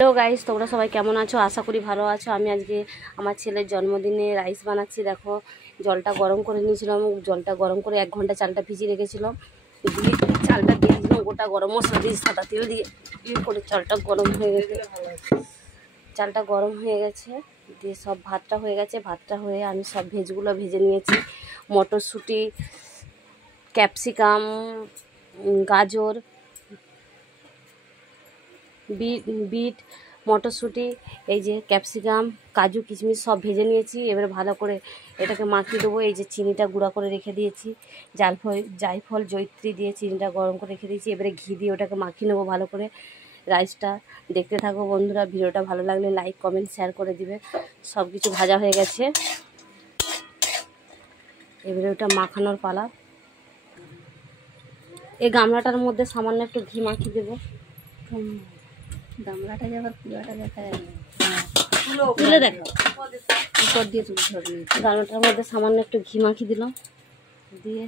Hello guys, তোমরা সবাই কেমন আছো? আশা করি ভালো আছো। আমি আজকে আমার ছেলের জন্মদিনে রাইস বানাচ্ছি। দেখো, জলটা গরম করে নিয়েছিলাম। জলটা গরম করে 1 ঘন্টা চালটা ভিজিয়ে রেখেছিলাম। দিয়ে চালটা দিয়ে দিলাম, গোটা গরম মশলা দিয়ে সাদা তেল দিয়ে করে চালটা গরম হয়ে গেছে। চালটা গরম হয়ে গেছে, দিয়ে সব ভাতটা হয়ে গেছে। ভাতটা হয়ে আমি সব ভেজগুলো ভেজে নিয়েছি। মটরশুঁটি, ক্যাপসিকাম, গাজর, বিট, মটরশুঁটি, এই যে ক্যাপসিকাম, কাজু, কিশমিশ সব ভেজে নিয়েছি। এবারে ভালো করে এটাকে মাখিয়ে দেবো। এই যে চিনিটা গুঁড়া করে রেখে দিয়েছি, জায়ফল, জয়িত্রী দিয়ে চিনিটা গরম করে রেখে দিয়েছি। এবারে ঘি দিয়ে ওটাকে মাখিয়ে নেবো ভালো করে। রাইসটা দেখতে থাকো বন্ধুরা। ভিডিওটা ভালো লাগলে লাইক, কমেন্ট, শেয়ার করে দিবে। সব কিছু ভাজা হয়ে গেছে, এবারে ওটা মাখানোর পালা। এই গামলাটার মধ্যে সামান্য একটু ঘি মাখিয়ে দেবো। গামলাটা যাবার পুরোটা দেখা যাবে, তুলে দেখো উপর দিয়ে তুলে ধরবে। গামলাটার মধ্যে সামান্য একটু ঘি মাখিয়ে দিলাম, দিয়ে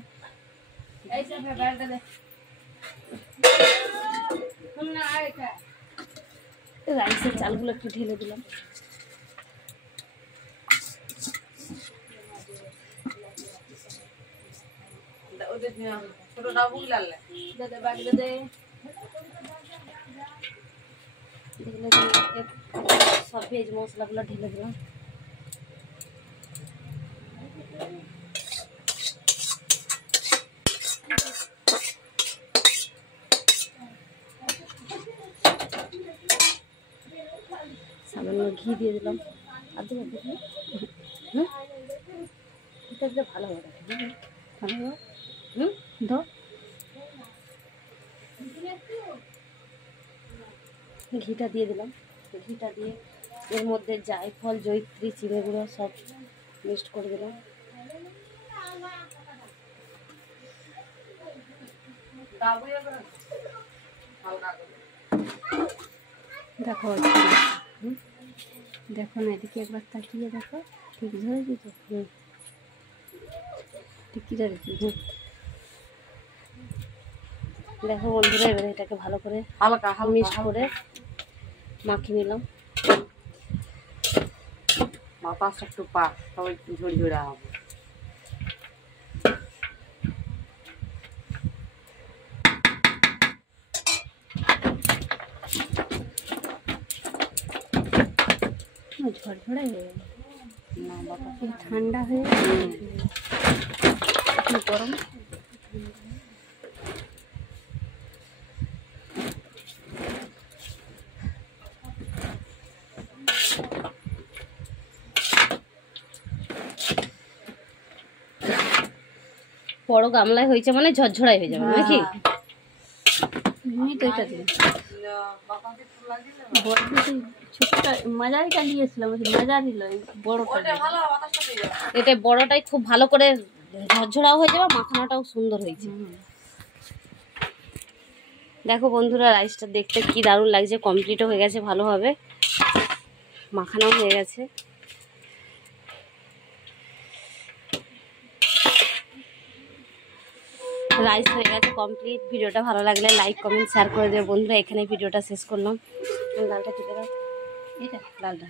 রাইসের চালগুলো একটু ঢেলে দিলাম। সব ভেজ মশলাগুলো ঢেলে দিলাম। সামান্য ঘি দিয়ে দিলাম। আর দেবো এটা দিলে ভালো হবে, ভালো হবে। ধর ঘিটা দিয়ে দিলাম। ঘিটা দিয়ে এর মধ্যে জায়ফল, জয়িত্রী, চিনি গুঁড়ো সব মিক্সড করে দিলাম। দেখো দেখো না, এদিকে একবার তাকিয়ে দেখো, ঠিক ধরে দিতে। ঠিক কি ধরেছি। দেখো বন্ধুরা, এবারে এটাকে ভালো করে হালকা মিক্সড করে মাখিয়ে নিলাম। বাতাসটা একটু পাক, তবে ঝরে ঝরে হবে। ঝরঝরে হয়ে গেল না, বাতাস ঠান্ডা হয়ে গরম। বড় গামলায় হয়েছে মানে ঝরঝরাই হয়ে যাবে নাকি? মাঝারিটা নিয়েছিলাম, মাঝারি নয় বড়টা। এটা বড়টাই খুব ভালো করে ঝরঝরাও হয়ে যাবে, মাখানোটাও সুন্দর হয়েছে। দেখো বন্ধুরা, রাইসটা দেখতে কি দারুণ লাগছে। কমপ্লিটও হয়ে গেছে ভালোভাবে, মাখানো হয়ে গেছে। রাইস হয়ে গেছে কমপ্লিট। ভিডিওটা ভালো লাগলে লাইক, কমেন্ট, শেয়ার করে দেবে বন্ধুরা। এখানে ভিডিওটা শেষ করলাম। লালটা টিপে দাও, এটা লালটা।